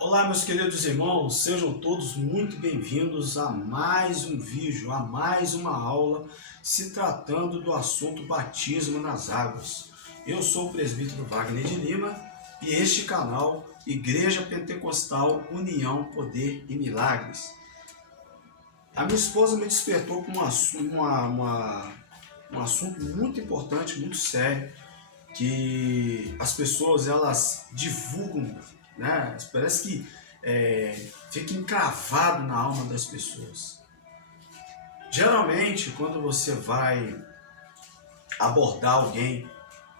Olá, meus queridos irmãos, sejam todos muito bem-vindos a mais um vídeo, a mais uma aula se tratando do assunto batismo nas águas. Eu sou o presbítero Wagner de Lima e este canal, Igreja Pentecostal União, Poder e Milagres. A minha esposa me despertou com um assunto muito importante, muito sério, que as pessoas elas divulgam, né? Parece que fica encravado na alma das pessoas. Geralmente, quando você vai abordar alguém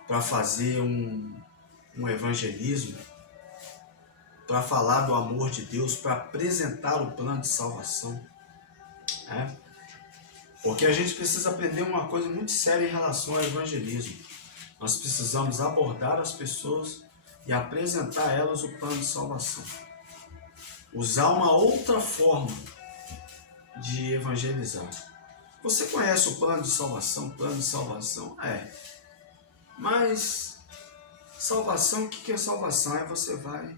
para fazer um evangelismo, para falar do amor de Deus, para apresentar o plano de salvação, né? Porque a gente precisa aprender uma coisa muito séria em relação ao evangelismo. Nós precisamos abordar as pessoas e apresentar a elas o plano de salvação. Usar uma outra forma de evangelizar. Você conhece o plano de salvação? O plano de salvação mas salvação, o que é salvação? Aí você vai,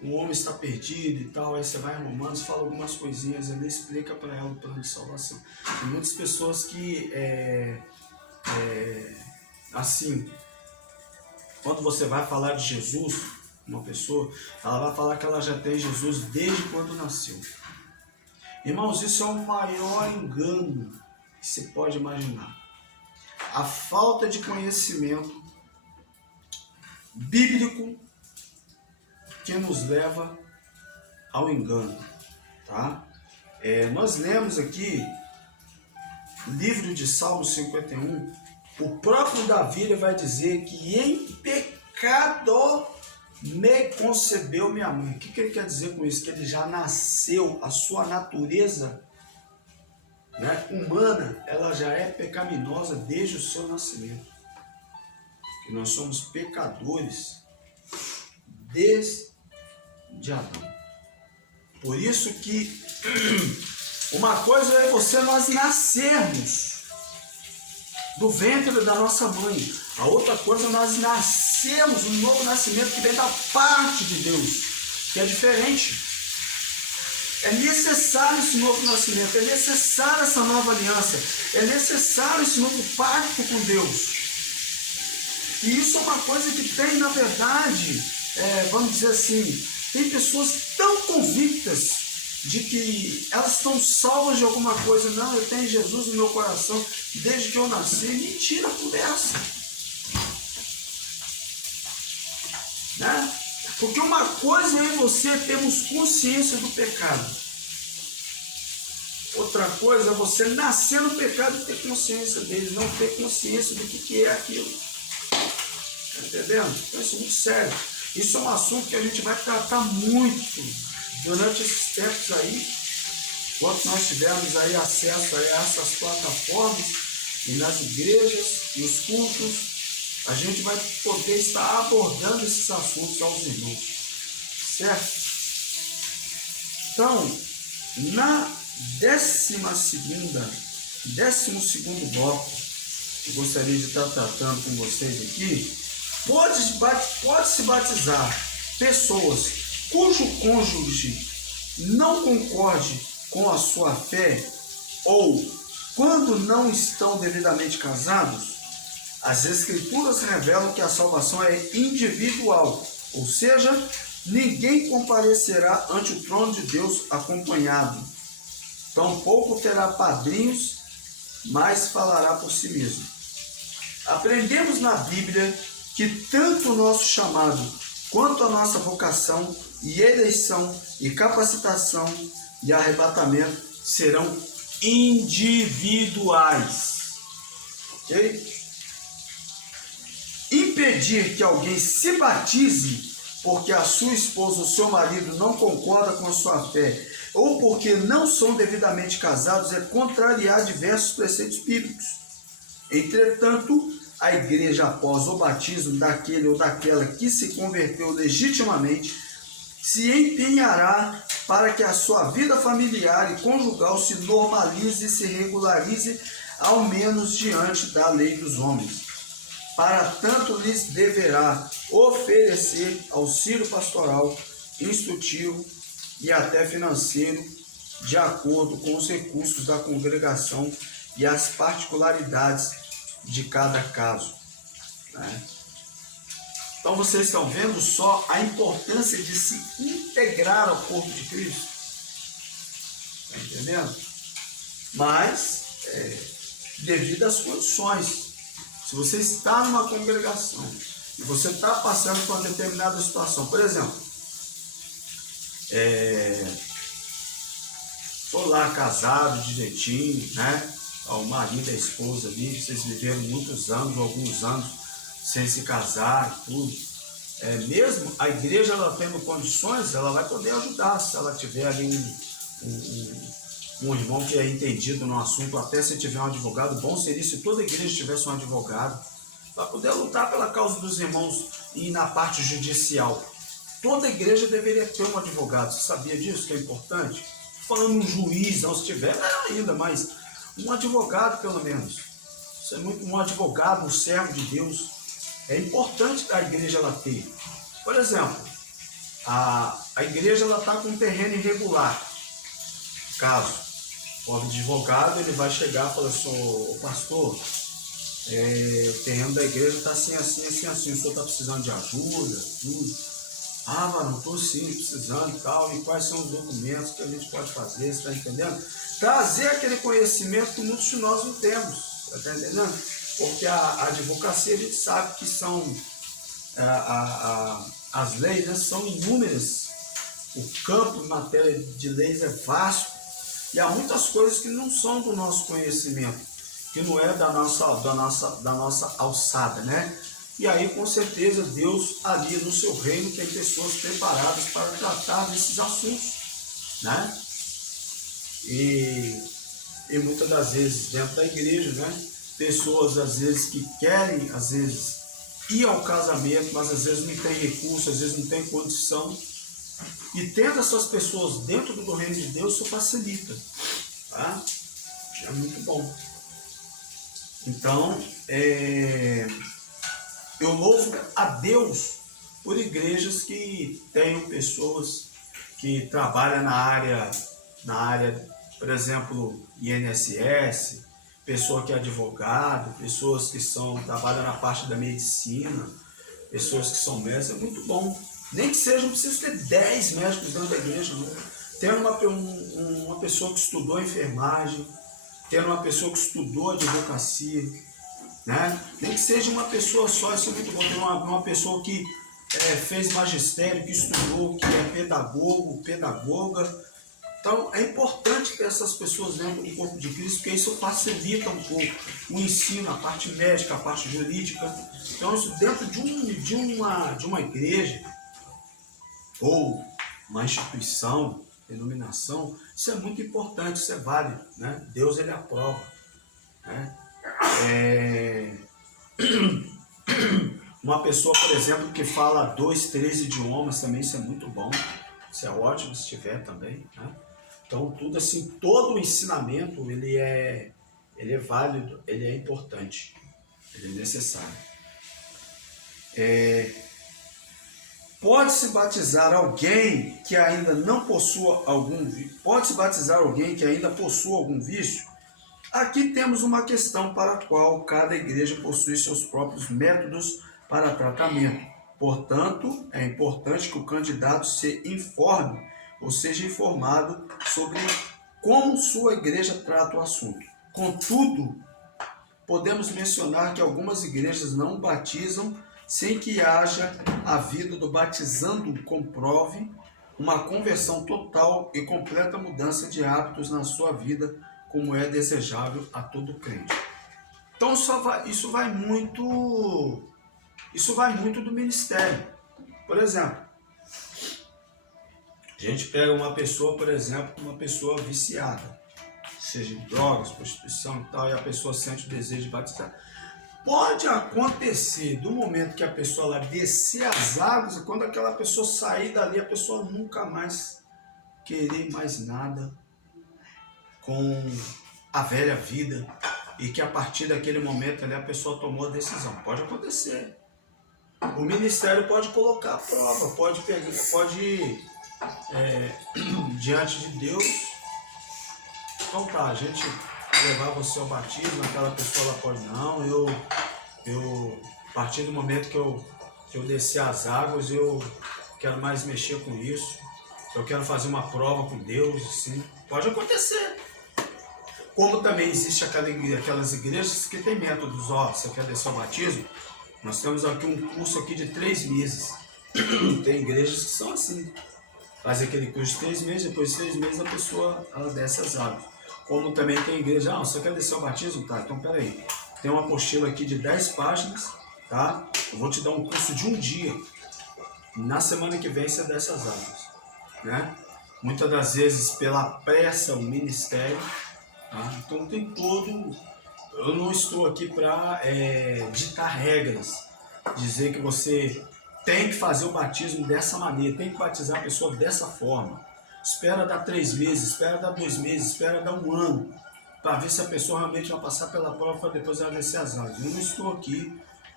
o homem está perdido e tal, aí você vai em Romanos, fala algumas coisinhas ali, explica para ela o plano de salvação. Tem muitas pessoas que assim, quando você vai falar de Jesus, uma pessoa, ela vai falar que ela já tem Jesus desde quando nasceu. Irmãos, isso é o maior engano que se pode imaginar. A falta de conhecimento bíblico que nos leva ao engano, tá? Nós lemos aqui, livro de Salmos 51, o próprio Davi ele vai dizer que em pecado me concebeu minha mãe. O que ele quer dizer com isso? Que ele já nasceu, a sua natureza, né, humana, ela já é pecaminosa desde o seu nascimento. Que nós somos pecadores desde Adão. Por isso que uma coisa é nós nascermos do ventre da nossa mãe. A outra coisa é nós nascemos um novo nascimento que vem da parte de Deus, que é diferente. É necessário esse novo nascimento, é necessário essa nova aliança, é necessário esse novo pacto com Deus. E isso é uma coisa que tem, na verdade, vamos dizer assim, tem pessoas tão convictas de que elas estão salvas de alguma coisa. Não, eu tenho Jesus no meu coração desde que eu nasci. Mentira, conversa. Né? Porque uma coisa é você termos consciência do pecado. Outra coisa é você nascer no pecado e ter consciência dele, não ter consciência do que é aquilo. Tá entendendo? Então isso é muito sério. Isso é um assunto que a gente vai tratar muito durante esses tempos aí, enquanto nós tivermos aí acesso a essas plataformas e nas igrejas e os cultos, a gente vai poder estar abordando esses assuntos aos irmãos, certo? Então, na 12º bloco, eu gostaria de estar tratando com vocês aqui, pode-se batizar pessoas cujo cônjuge não concorde com a sua fé, ou quando não estão devidamente casados. As Escrituras revelam que a salvação é individual, ou seja, ninguém comparecerá ante o trono de Deus acompanhado. Tampouco terá padrinhos, mas falará por si mesmo. Aprendemos na Bíblia que tanto o nosso chamado quanto a nossa vocação e eleição e capacitação e arrebatamento serão individuais. Ok? Impedir que alguém se batize porque a sua esposa ou seu marido não concorda com a sua fé ou porque não são devidamente casados é contrariar diversos preceitos bíblicos. Entretanto, a igreja, após o batismo daquele ou daquela que se converteu legitimamente, se empenhará para que a sua vida familiar e conjugal se normalize e se regularize, ao menos diante da lei dos homens. Para tanto lhes deverá oferecer auxílio pastoral, instrutivo e até financeiro, de acordo com os recursos da congregação e as particularidades de cada caso, né? Então vocês estão vendo só a importância de se integrar ao corpo de Cristo. Está entendendo? Mas, devido às condições, se você está numa congregação e você está passando por uma determinada situação, por exemplo, estou lá casado direitinho, né? O marido e a esposa ali, vocês viveram muitos anos, alguns anos sem se casar e tudo. Mesmo a igreja ela tendo condições, ela vai poder ajudar se ela tiver ali um irmão que é entendido no assunto. Até se tiver um advogado, bom seria se toda a igreja tivesse um advogado para poder lutar pela causa dos irmãos e na parte judicial. Toda a igreja deveria ter um advogado. Você sabia disso, que é importante? Falando um juiz, não, se tiver, melhor ainda, mas um advogado pelo menos. Isso é muito, um advogado, um servo de Deus. É importante a igreja ela ter. Por exemplo, a igreja está com um terreno irregular. Caso o advogado ele vai chegar e falar assim: ô pastor, o terreno da igreja está assim, assim, assim, assim, o senhor está precisando de ajuda, tudo. Ah, mano, estou sim, precisando e tal, e quais são os documentos que a gente pode fazer, você está entendendo? Trazer aquele conhecimento que muitos de nós não temos, está entendendo? Porque a advocacia, a gente sabe que são, as leis, né, são inúmeras, o campo em matéria de leis é vasto, e há muitas coisas que não são do nosso conhecimento, que não é da nossa alçada, né? E aí, com certeza, Deus ali no seu reino tem pessoas preparadas para tratar desses assuntos, né? E muitas das vezes dentro da igreja, né? Pessoas às vezes que querem, às vezes, ir ao casamento, mas às vezes não tem recurso, às vezes não tem condição. E tendo essas pessoas dentro do reino de Deus, isso facilita, tá? É muito bom. Então, eu louvo a Deus por igrejas que tenham pessoas que trabalham na área, por exemplo, INSS, pessoa que é advogado, pessoas que trabalham na parte da medicina, pessoas que são médicos. É muito bom. Nem que seja, não precisa ter 10 médicos dentro da igreja, não. Tendo uma pessoa que estudou enfermagem, tendo uma pessoa que estudou advocacia, né? Nem que seja uma pessoa só, isso é muito bom. Ter uma pessoa que fez magistério, que estudou, que é pedagogo, pedagoga. Então, é importante ter essas pessoas dentro do corpo de Cristo, porque isso facilita um pouco o ensino, a parte médica, a parte jurídica. Então, isso dentro de uma igreja ou uma instituição, denominação, isso é muito importante, isso é válido, né? Deus, ele aprova, né? Uma pessoa, por exemplo, que fala 2, 3 idiomas também, isso é muito bom. Isso é ótimo se tiver também, né? Então, tudo assim, todo o ensinamento, ele é válido, ele é importante, ele é necessário. Pode-se batizar alguém que ainda não possua algum vício? Pode-se batizar alguém que ainda possua algum vício? Aqui temos uma questão para a qual cada igreja possui seus próprios métodos para tratamento. Portanto, é importante que o candidato se informe ou seja informado sobre como sua igreja trata o assunto. Contudo, podemos mencionar que algumas igrejas não batizam sem que haja havido do batizando comprove uma conversão total e completa mudança de hábitos na sua vida, como é desejável a todo crente. Então isso vai muito do ministério. Por exemplo, a gente pega uma pessoa, por exemplo, uma pessoa viciada, seja em drogas, prostituição e tal, e a pessoa sente o desejo de batizar. Pode acontecer do momento que a pessoa lá descer as águas, e quando aquela pessoa sair dali, a pessoa nunca mais querer mais nada com a velha vida, e que a partir daquele momento ali a pessoa tomou a decisão. Pode acontecer. O ministério pode colocar a prova, pode diante de Deus, então tá, a gente levar você ao batismo, aquela pessoa ela pode, não, a partir do momento que eu descer as águas, eu quero mais mexer com isso, eu quero fazer uma prova com Deus, assim, pode acontecer. Como também existe aquelas igrejas que tem métodos, você quer descer ao batismo? Nós temos aqui um curso aqui de 3 meses. Tem igrejas que são assim. Faz aquele curso de 3 meses, depois de 3 meses a pessoa ela desce as águas. Como também tem igreja, você quer descer ao batismo? Tá, então peraí. Tem uma apostila aqui de 10 páginas, tá? Eu vou te dar um curso de 1 dia. Na semana que vem você desce as águas, né? Muitas das vezes pela pressa, o ministério, tá? Então tem todo... Eu não estou aqui para ditar regras, dizer que você tem que fazer o batismo dessa maneira, tem que batizar a pessoa dessa forma. Espera dar 3 meses, espera dar 2 meses, espera dar 1 ano, para ver se a pessoa realmente vai passar pela prova para depois ela descer as águas. Eu não estou aqui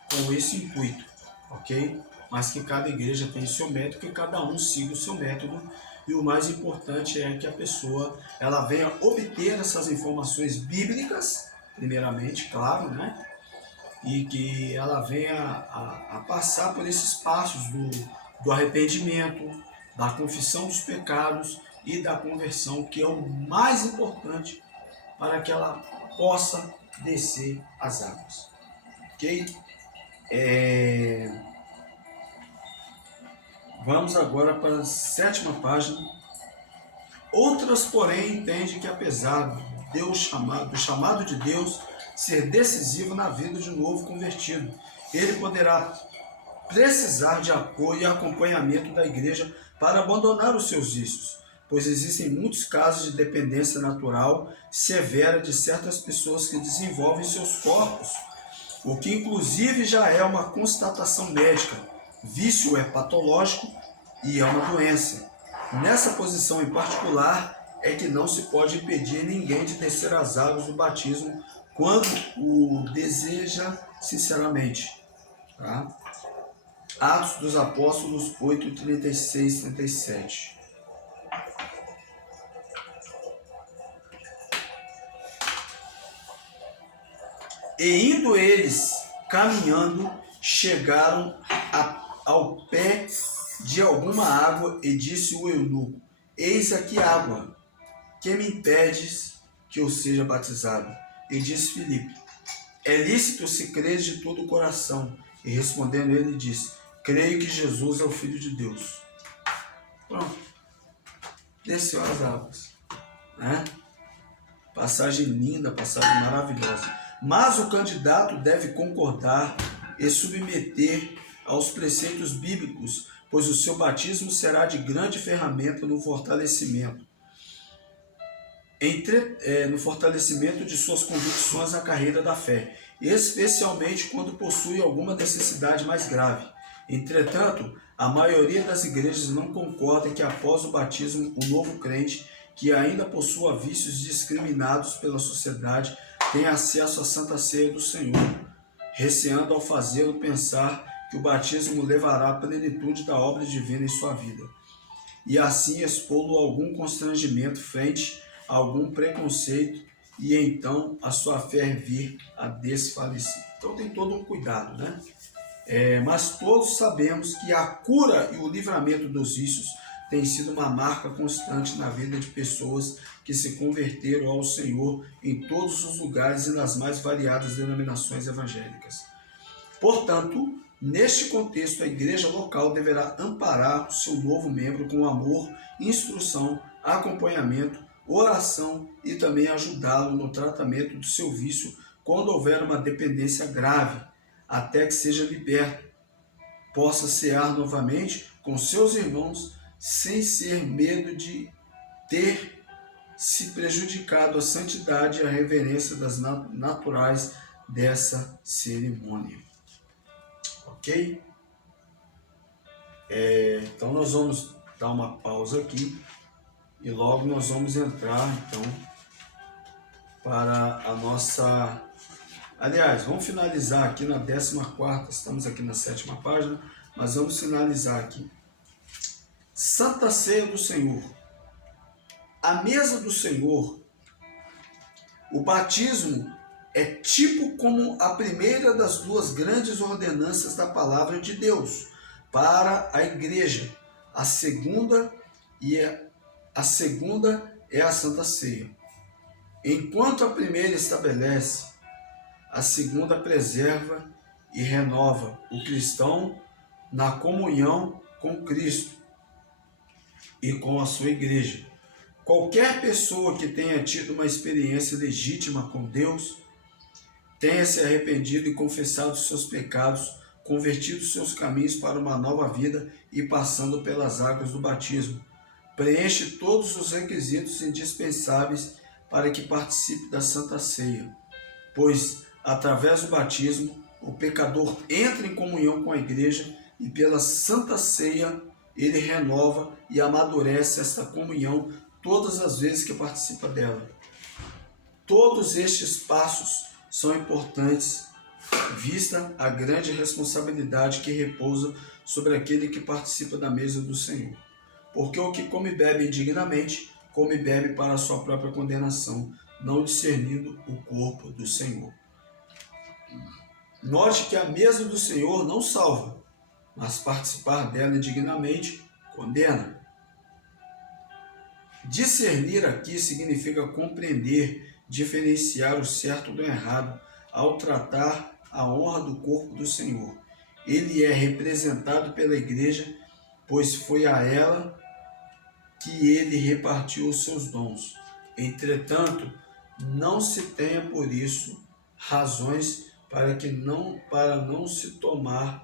com esse intuito, ok? Mas que cada igreja tem o seu método, que cada um siga o seu método. E o mais importante é que a pessoa ela venha obter essas informações bíblicas, primeiramente, claro, né? E que ela venha a passar por esses passos do arrependimento, da confissão dos pecados e da conversão, que é o mais importante para que ela possa descer as águas. Ok? Vamos agora para a 7ª página. Outras, porém, entendem que apesar do chamado de Deus ser decisivo na vida de um novo convertido, ele poderá precisar de apoio e acompanhamento da igreja para abandonar os seus vícios, pois existem muitos casos de dependência natural severa de certas pessoas que desenvolvem seus corpos, o que inclusive já é uma constatação médica. Vício é patológico e é uma doença. Nessa posição em particular é que não se pode impedir ninguém de descer as águas do batismo quando o deseja sinceramente. Tá? Atos dos Apóstolos 8, 36, 37. E indo eles caminhando, chegaram ao pé de alguma água, e disse o eunuco: eis aqui água, que me impedes que eu seja batizado? E disse Filipe: é lícito se creres de todo o coração. E respondendo ele disse: creio que Jesus é o Filho de Deus. Pronto. Desceu as águas, né? Passagem linda, passagem maravilhosa. Mas o candidato deve concordar e submeter aos preceitos bíblicos, pois o seu batismo será de grande ferramenta no fortalecimento de suas convicções na carreira da fé, especialmente quando possui alguma necessidade mais grave. Entretanto, a maioria das igrejas não concorda que após o batismo, o novo crente, que ainda possua vícios discriminados pela sociedade, tenha acesso à Santa Ceia do Senhor, receando ao fazê-lo pensar que o batismo levará à plenitude da obra divina em sua vida, e assim expô-lo a algum constrangimento frente a algum preconceito, e então a sua fé vir a desfalecer. Então tem todo um cuidado, né? Mas todos sabemos que a cura e o livramento dos vícios tem sido uma marca constante na vida de pessoas que se converteram ao Senhor em todos os lugares e nas mais variadas denominações evangélicas. Portanto, neste contexto, a igreja local deverá amparar o seu novo membro com amor, instrução, acompanhamento, oração e também ajudá-lo no tratamento do seu vício quando houver uma dependência grave, até que seja liberto, possa cear novamente com seus irmãos sem ser medo de ter se prejudicado a santidade e a reverência das naturais dessa cerimônia. Ok? Então nós vamos dar uma pausa aqui e logo nós vamos entrar então para a nossa Aliás, vamos finalizar aqui na 14ª, estamos aqui na 7ª página, mas vamos finalizar aqui. Santa Ceia do Senhor. A mesa do Senhor, o batismo é tipo como a primeira das duas grandes ordenanças da palavra de Deus para a igreja. A segunda é a Santa Ceia. Enquanto a primeira estabelece, a segunda preserva e renova o cristão na comunhão com Cristo e com a sua igreja. Qualquer pessoa que tenha tido uma experiência legítima com Deus, tenha se arrependido e confessado seus pecados, convertido seus caminhos para uma nova vida e passando pelas águas do batismo, preenche todos os requisitos indispensáveis para que participe da Santa Ceia, pois, através do batismo, o pecador entra em comunhão com a igreja e pela Santa Ceia ele renova e amadurece esta comunhão todas as vezes que participa dela. Todos estes passos são importantes, vista a grande responsabilidade que repousa sobre aquele que participa da mesa do Senhor. Porque o que come e bebe indignamente, come e bebe para a sua própria condenação, não discernindo o corpo do Senhor. Note que a mesa do Senhor não salva, mas participar dela indignamente condena. Discernir aqui significa compreender, diferenciar o certo do errado ao tratar a honra do corpo do Senhor. Ele é representado pela igreja, pois foi a ela que ele repartiu os seus dons. Entretanto, não se tenha por isso razões para não se tomar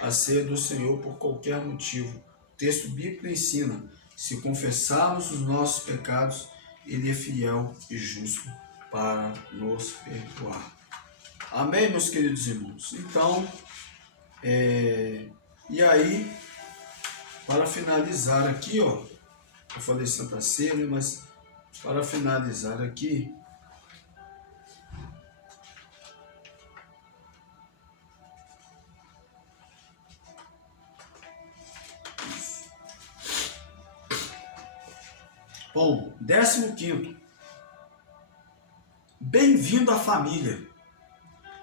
a ceia do Senhor por qualquer motivo. O texto bíblico ensina: se confessarmos os nossos pecados, ele é fiel e justo para nos perdoar. Amém, meus queridos irmãos? Então, e aí, para finalizar aqui, ó, eu falei Santa Ceia, mas para finalizar aqui, bom, 15º, bem-vindo à família.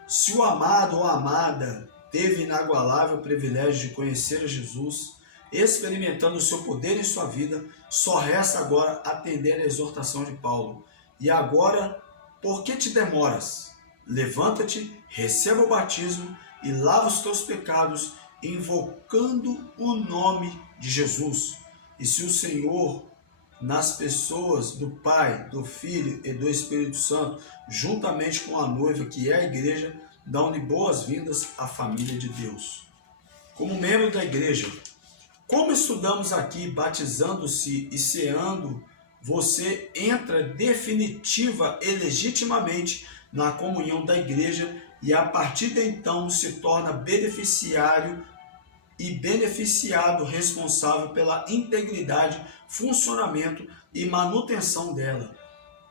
Se o amado ou a amada teve inagualável privilégio de conhecer a Jesus, experimentando o seu poder em sua vida, só resta agora atender a exortação de Paulo. E agora, por que te demoras? Levanta-te, receba o batismo e lava os teus pecados, invocando o nome de Jesus. E se o Senhor, nas pessoas do Pai, do Filho e do Espírito Santo, juntamente com a noiva, que é a igreja, dão-lhe boas-vindas à família de Deus. Como membro da igreja, como estudamos aqui, batizando-se e ceando, você entra definitiva e legitimamente na comunhão da igreja e a partir de então se torna beneficiário e beneficiado responsável pela integridade, funcionamento e manutenção dela,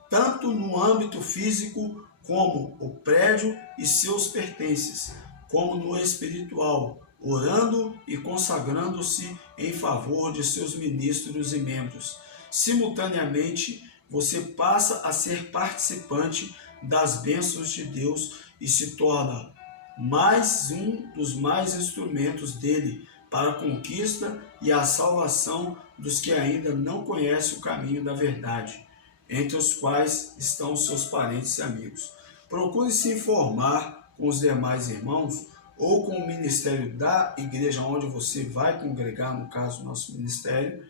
tanto no âmbito físico como o prédio e seus pertences, como no espiritual, orando e consagrando-se em favor de seus ministros e membros. Simultaneamente, você passa a ser participante das bênçãos de Deus e se torna mais um dos mais instrumentos dele para a conquista e a salvação dos que ainda não conhecem o caminho da verdade, entre os quais estão os seus parentes e amigos. Procure se informar com os demais irmãos ou com o ministério da igreja onde você vai congregar, no caso, nosso ministério,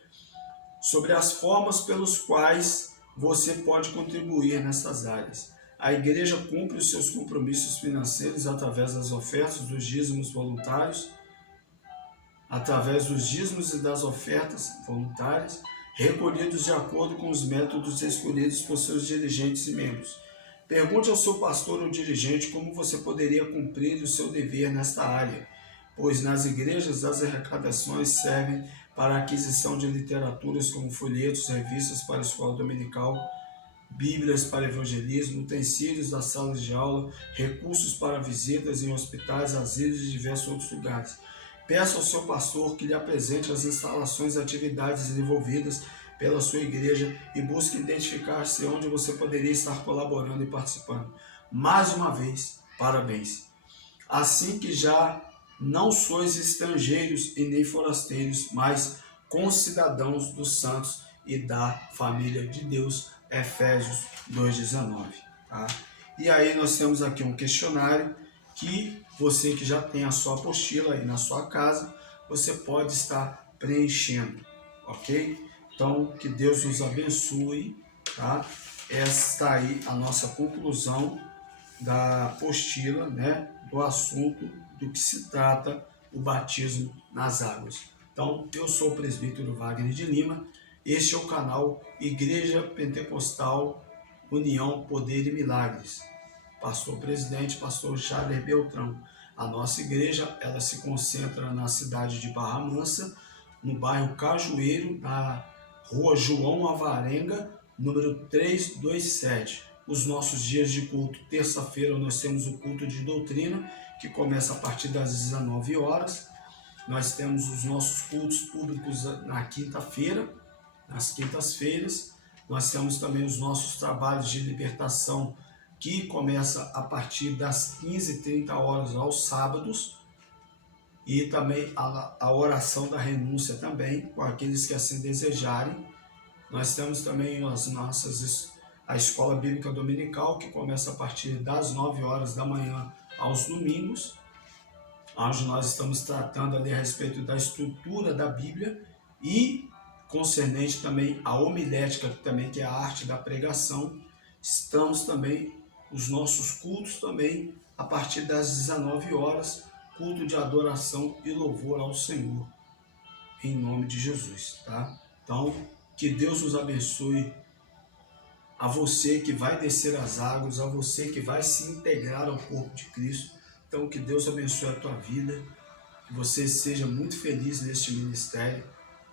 sobre as formas pelos quais você pode contribuir nessas áreas. A igreja cumpre os seus compromissos financeiros através das ofertas dos dízimos voluntários, através dos dízimos e das ofertas voluntárias, recolhidos de acordo com os métodos escolhidos por seus dirigentes e membros. Pergunte ao seu pastor ou dirigente como você poderia cumprir o seu dever nesta área, pois nas igrejas as arrecadações servem para a aquisição de literaturas como folhetos, revistas para a escola dominical, Bíblias para evangelismo, utensílios das salas de aula, recursos para visitas em hospitais, asilos e diversos outros lugares. Peça ao seu pastor que lhe apresente as instalações e atividades desenvolvidas pela sua igreja e busque identificar-se onde você poderia estar colaborando e participando. Mais uma vez, parabéns! Assim que já não sois estrangeiros e nem forasteiros, mas concidadãos dos santos e da família de Deus. Efésios 2,19. Tá? E aí nós temos aqui um questionário que você que já tem a sua apostila aí na sua casa, você pode estar preenchendo, ok? Então, que Deus nos abençoe, tá? Esta aí a nossa conclusão da apostila, né? Do assunto do que se trata o batismo nas águas. Então, eu sou o presbítero Wagner de Lima, este é o canal Igreja Pentecostal União, Poder e Milagres. Pastor presidente, pastor Jader Beltrão. A nossa igreja, ela se concentra na cidade de Barra Mansa, no bairro Cajueiro, na rua João Alvarenga, número 327. Os nossos dias de culto, terça-feira nós temos o culto de doutrina, que começa a partir das 19 horas. Nós temos os nossos cultos públicos na quinta-feira, nas quintas-feiras. Nós temos também os nossos trabalhos de libertação, que começa a partir das 15h30 aos sábados, e também a oração da renúncia também, com aqueles que assim desejarem. Nós temos também a Escola Bíblica Dominical, que começa a partir das 9 horas da manhã aos domingos, onde nós estamos tratando ali a respeito da estrutura da Bíblia e concernente também a homilética, também, que é a arte da pregação. Estamos também, os nossos cultos também, a partir das 19 horas, culto de adoração e louvor ao Senhor, em nome de Jesus, tá? Então, que Deus nos abençoe, a você que vai descer as águas, a você que vai se integrar ao corpo de Cristo. Então, que Deus abençoe a tua vida, que você seja muito feliz neste ministério.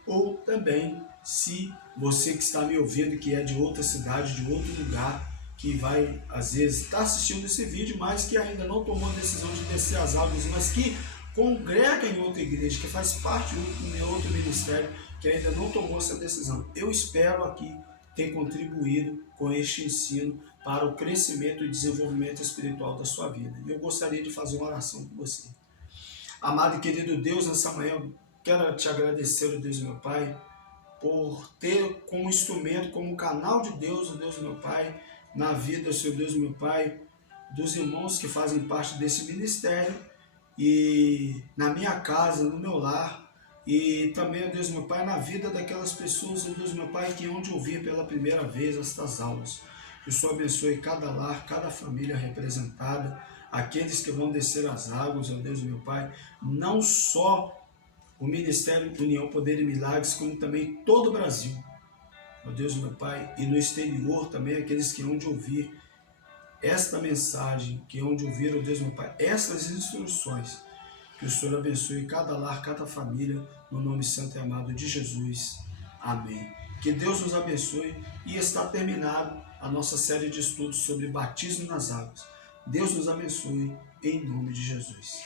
Ou também, se você que está me ouvindo, que é de outra cidade, de outro lugar, que vai, às vezes, estar assistindo esse vídeo, mas que ainda não tomou a decisão de descer as águas, mas que congrega em outra igreja, que faz parte de outro ministério, que ainda não tomou essa decisão. Eu espero aqui ter contribuído com este ensino para o crescimento e desenvolvimento espiritual da sua vida. E eu gostaria de fazer uma oração com você. Amado e querido Deus, nessa manhã eu quero te agradecer, Deus meu Pai, por ter como instrumento, como canal de Deus, Deus meu Pai, na vida, Senhor Deus meu Pai, dos irmãos que fazem parte desse ministério, e na minha casa, no meu lar, e também, Deus meu Pai, na vida daquelas pessoas, Deus meu Pai, que hão de ouvir pela primeira vez estas aulas. Que o Senhor abençoe cada lar, cada família representada, aqueles que vão descer as águas, ó Deus meu Pai, não só o Ministério União, Poder e Milagres, como também todo o Brasil, ó Deus meu Pai, e no exterior também aqueles que hão de ouvir esta mensagem, que hão de ouvir, ó Deus meu Pai, essas instruções. Que o Senhor abençoe cada lar, cada família, no nome santo e amado de Jesus. Amém. Que Deus nos abençoe, e está terminado a nossa série de estudos sobre batismo nas águas. Deus nos abençoe, em nome de Jesus.